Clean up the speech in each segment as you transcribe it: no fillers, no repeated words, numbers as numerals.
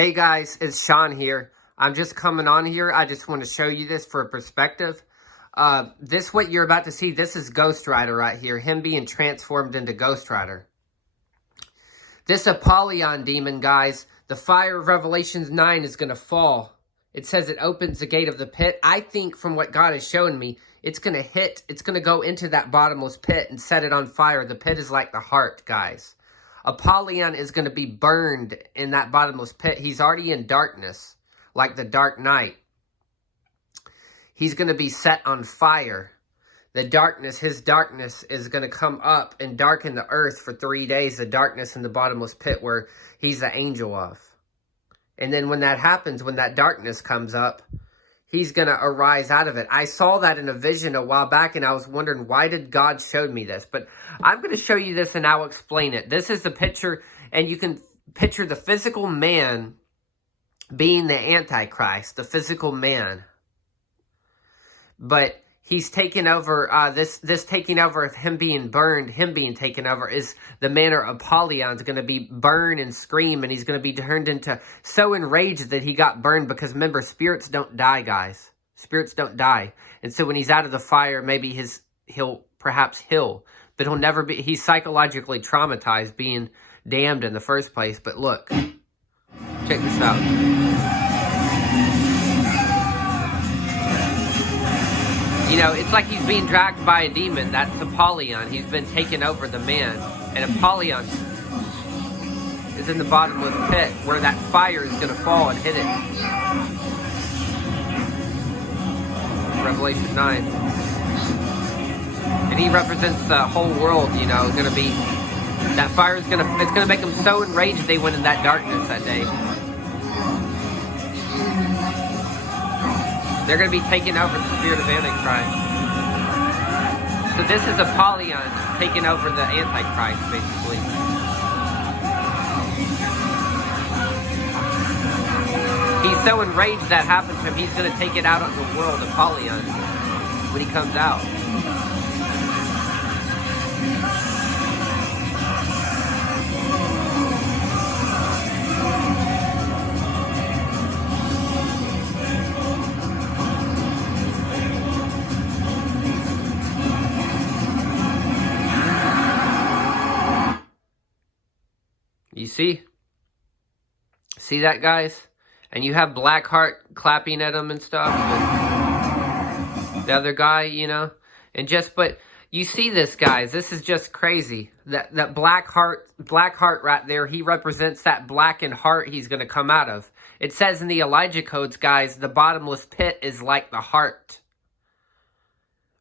Hey guys, it's Sean here. I'm just coming on here. I just want to show you this for a perspective. What you're about to see, this is Ghost Rider right here. Him being transformed into Ghost Rider. This Apollyon demon, guys, the fire of Revelations 9 is going to fall. It says it opens the gate of the pit. I think from what God has shown me, it's going to go into that bottomless pit and set it on fire. The pit is like the heart, guys. Apollyon is going to be burned in that bottomless pit. He's already in darkness, like the dark night. He's going to be set on fire. His darkness is going to come up and darken the earth for 3 days, the darkness in the bottomless pit where he's the angel of. And then when that happens, when that darkness comes up, he's going to arise out of it. I saw that in a vision a while back, and I was wondering, why did God show me this? But I'm going to show you this, and I'll explain it. This is the picture, and you can picture the physical man being the Antichrist, the physical man. But he's taken over, this taking over of him being burned, him being taken over, is the manner Apollyon's going to be burned and scream, and he's going to be turned into so enraged that he got burned, because remember, spirits don't die, guys. Spirits don't die. And so when he's out of the fire, maybe he'll perhaps heal, but he'll never be, he's psychologically traumatized being damned in the first place. But look, check this out. You know, it's like he's being dragged by a demon. That's Apollyon. He's been taken over the man. And Apollyon is in the bottomless pit where that fire is going to fall and hit it. Revelation 9. And he represents the whole world, you know, going to be... That fire is going to make them so enraged they went in that darkness that day. They're going to be taking over the spirit of Antichrist. So this is Apollyon taking over the Antichrist, basically. He's so enraged that happens to him, he's going to take it out on the world, Apollyon, when he comes out. You see? See that, guys? And you have Blackheart clapping at him and stuff. And the other guy, you know? And but you see this, guys. This is just crazy. That Blackheart right there, he represents that blackened heart he's going to come out of. It says in the Elijah codes, guys, the bottomless pit is like the heart.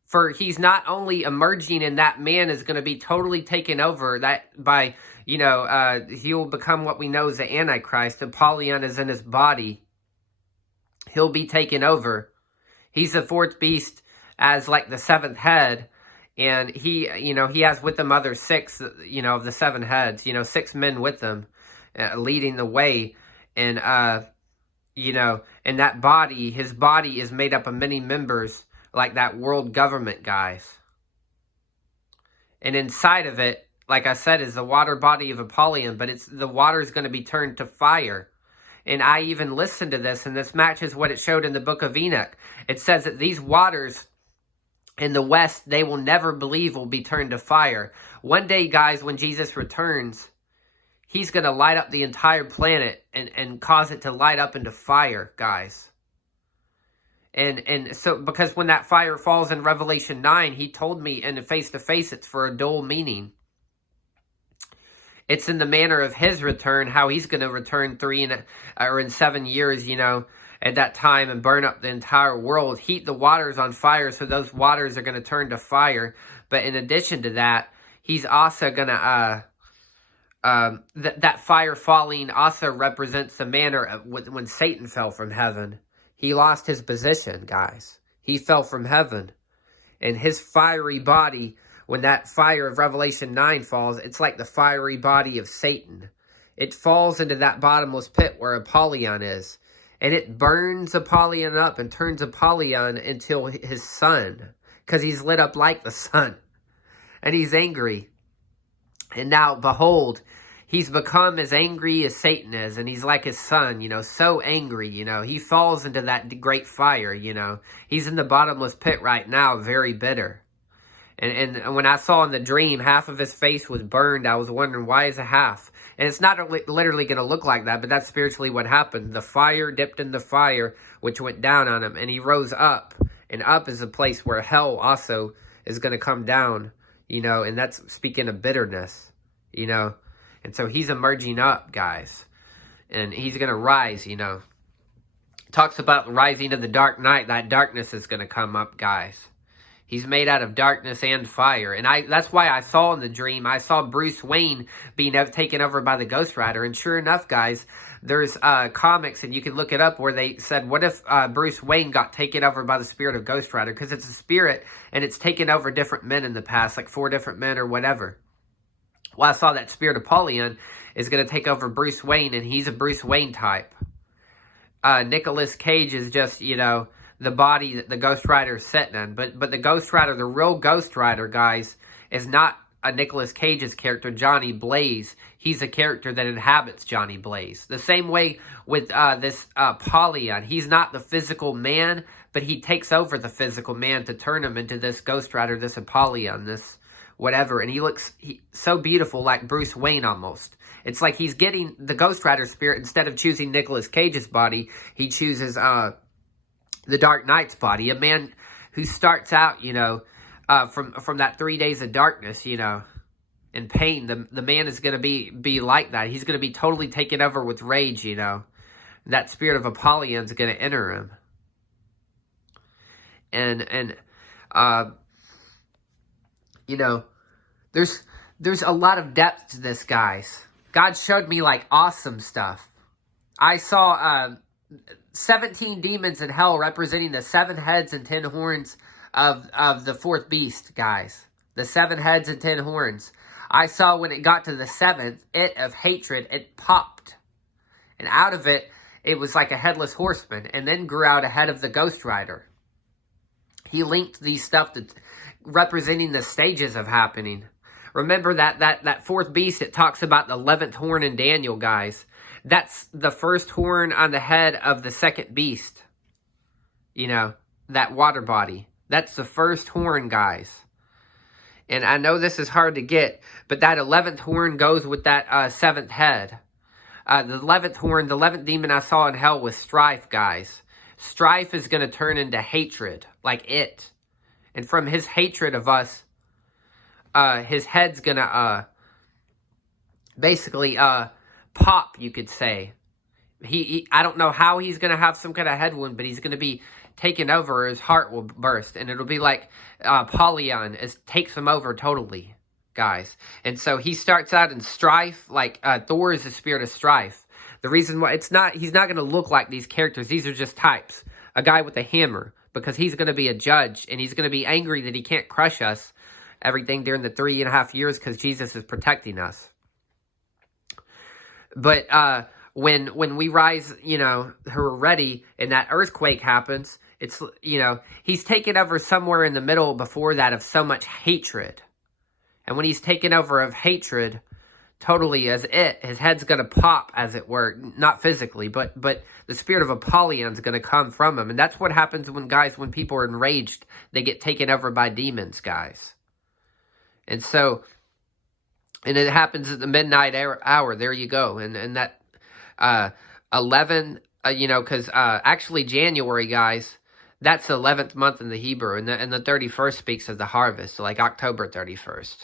For he's not only emerging, and that man is going to be totally taken over that by, you know, he'll become what we know as the Antichrist. Apollyon is in his body. He'll be taken over. He's the fourth beast as like the seventh head. And he, you know, he has with him other six, you know, of the seven heads, you know, 6 men with them leading the way. And, you know, and that body, his body is made up of many members, like that world government, guys. And inside of it, like I said, is the water body of Apollyon, but the water is going to be turned to fire. And I even listened to this, and this matches what it showed in the book of Enoch. It says that these waters in the west, they will never believe will be turned to fire. One day, guys, when Jesus returns, he's going to light up the entire planet and cause it to light up into fire, guys. And so, because when that fire falls in Revelation 9, he told me in the face-to-face it's for a dual meaning. It's in the manner of his return, how he's going to return in 7 years, you know, at that time, and burn up the entire world, heat the waters on fire, so those waters are going to turn to fire. But in addition to that, he's also going to, that fire falling also represents the manner of when Satan fell from heaven. He lost his position, guys. He fell from heaven. And his fiery body, when that fire of Revelation 9 falls, it's like the fiery body of Satan. It falls into that bottomless pit where Apollyon is. And it burns Apollyon up and turns Apollyon into his sun. Because he's lit up like the sun. And he's angry. And now, behold, he's become as angry as Satan is, and he's like his son, you know, so angry, you know. He falls into that great fire, you know. He's in the bottomless pit right now, very bitter. And when I saw in the dream, half of his face was burned, I was wondering, why is it half? And it's not literally going to look like that, but that's spiritually what happened. The fire dipped in the fire, which went down on him, and he rose up. And up is a place where hell also is going to come down, you know, and that's speaking of bitterness, you know. And so he's emerging up, guys. And he's going to rise, you know. Talks about rising of the dark night. That darkness is going to come up, guys. He's made out of darkness and fire. And that's why I saw in the dream, I saw Bruce Wayne being taken over by the Ghost Rider. And sure enough, guys, there's comics, and you can look it up, where they said, what if Bruce Wayne got taken over by the spirit of Ghost Rider? Because it's a spirit, and it's taken over different men in the past, like 4 different men or whatever. Well, I saw that spirit Apollyon is going to take over Bruce Wayne, and he's a Bruce Wayne type. Nicolas Cage is just, you know, the body that the Ghost Rider is sitting in. But the Ghost Rider, the real Ghost Rider, guys, is not a Nicolas Cage's character, Johnny Blaze. He's a character that inhabits Johnny Blaze. The same way with this Apollyon. He's not the physical man, but he takes over the physical man to turn him into this Ghost Rider, this Apollyon, this whatever. And he looks so beautiful, like Bruce Wayne almost. It's like he's getting the Ghost Rider spirit. Instead of choosing Nicolas Cage's body, he chooses the Dark Knight's body, a man who starts out, you know, from that 3 days of darkness, you know, in pain. The man is going to be like that. He's going to be totally taken over with rage, you know. That spirit of Apollyon is going to enter him. And you know, there's a lot of depth to this, guys. God showed me, like, awesome stuff. I saw 17 demons in hell representing the 7 heads and 10 horns of the 4th beast, guys. The 7 heads and 10 horns. I saw when it got to the 7th, it of hatred, it popped. And out of it, it was like a headless horseman, and then grew out a head of the Ghost Rider. He linked these stuff to representing the stages of happening. Remember that 4th beast, it talks about the 11th horn in Daniel, guys. That's the first horn on the head of the 2nd beast. You know, that water body. That's the first horn, guys. And I know this is hard to get, but that 11th horn goes with that 7th head. The 11th horn, the 11th demon I saw in hell was strife, guys. Strife is going to turn into hatred, like it. And from his hatred of us, his head's going to basically pop, you could say. I don't know how he's going to have some kind of head wound, but he's going to be taken over. His heart will burst, and it'll be like Apollyon takes him over totally, guys. And so he starts out in strife, like Thor is the spirit of strife. The reason why he's not going to look like these characters. These are just types. A guy with a hammer, because he's going to be a judge, and he's going to be angry that he can't crush us, everything during the 3.5 years, because Jesus is protecting us. But when we rise, you know, who are ready, and that earthquake happens, it's, you know, he's taken over somewhere in the middle before that of so much hatred. And when he's taken over of hatred, totally as his head's going to pop, as it were, not physically, but the spirit of Apollon's going to come from him. And that's what happens when people are enraged, they get taken over by demons, guys. And so, and it happens at the midnight hour. There you go. And that 11, you know, because actually January, guys, that's the 11th month in the Hebrew. And the 31st speaks of the harvest, so like October 31st.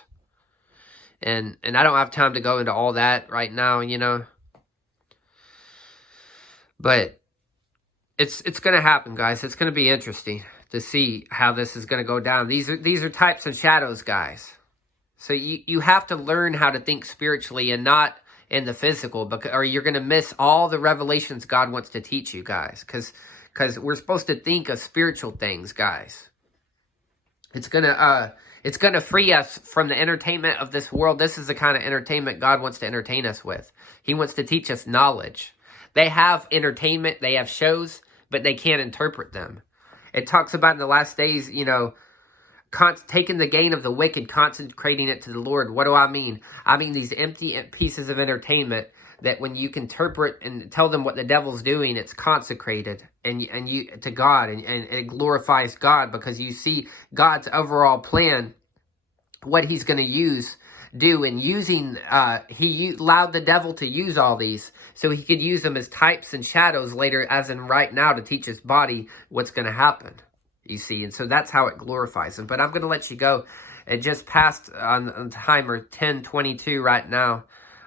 And I don't have time to go into all that right now, you know. But it's going to happen, guys. It's going to be interesting to see how this is going to go down. These are types and shadows, guys. So you have to learn how to think spiritually and not in the physical, or you're going to miss all the revelations God wants to teach you, guys. Because we're supposed to think of spiritual things, guys. It's gonna free us from the entertainment of this world. This is the kind of entertainment God wants to entertain us with. He wants to teach us knowledge. They have entertainment, they have shows, but they can't interpret them. It talks about in the last days, you know, taking the gain of the wicked, consecrating it to the Lord. What do I mean? I mean these empty pieces of entertainment that when you can interpret and tell them what the devil's doing, it's consecrated and you to God, and it glorifies God, because you see God's overall plan, what he's going to do in using, he allowed the devil to use all these so he could use them as types and shadows later, as in right now, to teach his body what's going to happen, you see. And so that's how it glorifies him. But I'm going to let you go. It just passed on timer 10:22 right now.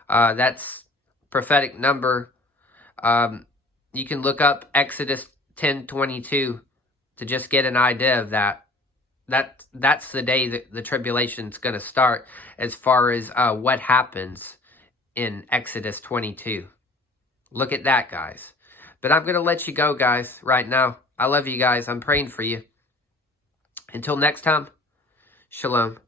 That's prophetic number. You can look up Exodus 10:22 to just get an idea of that. That's the day that the tribulation's going to start, as far as what happens in Exodus 22. Look at that, guys. But I'm going to let you go, guys, right now. I love you guys. I'm praying for you. Until next time, shalom.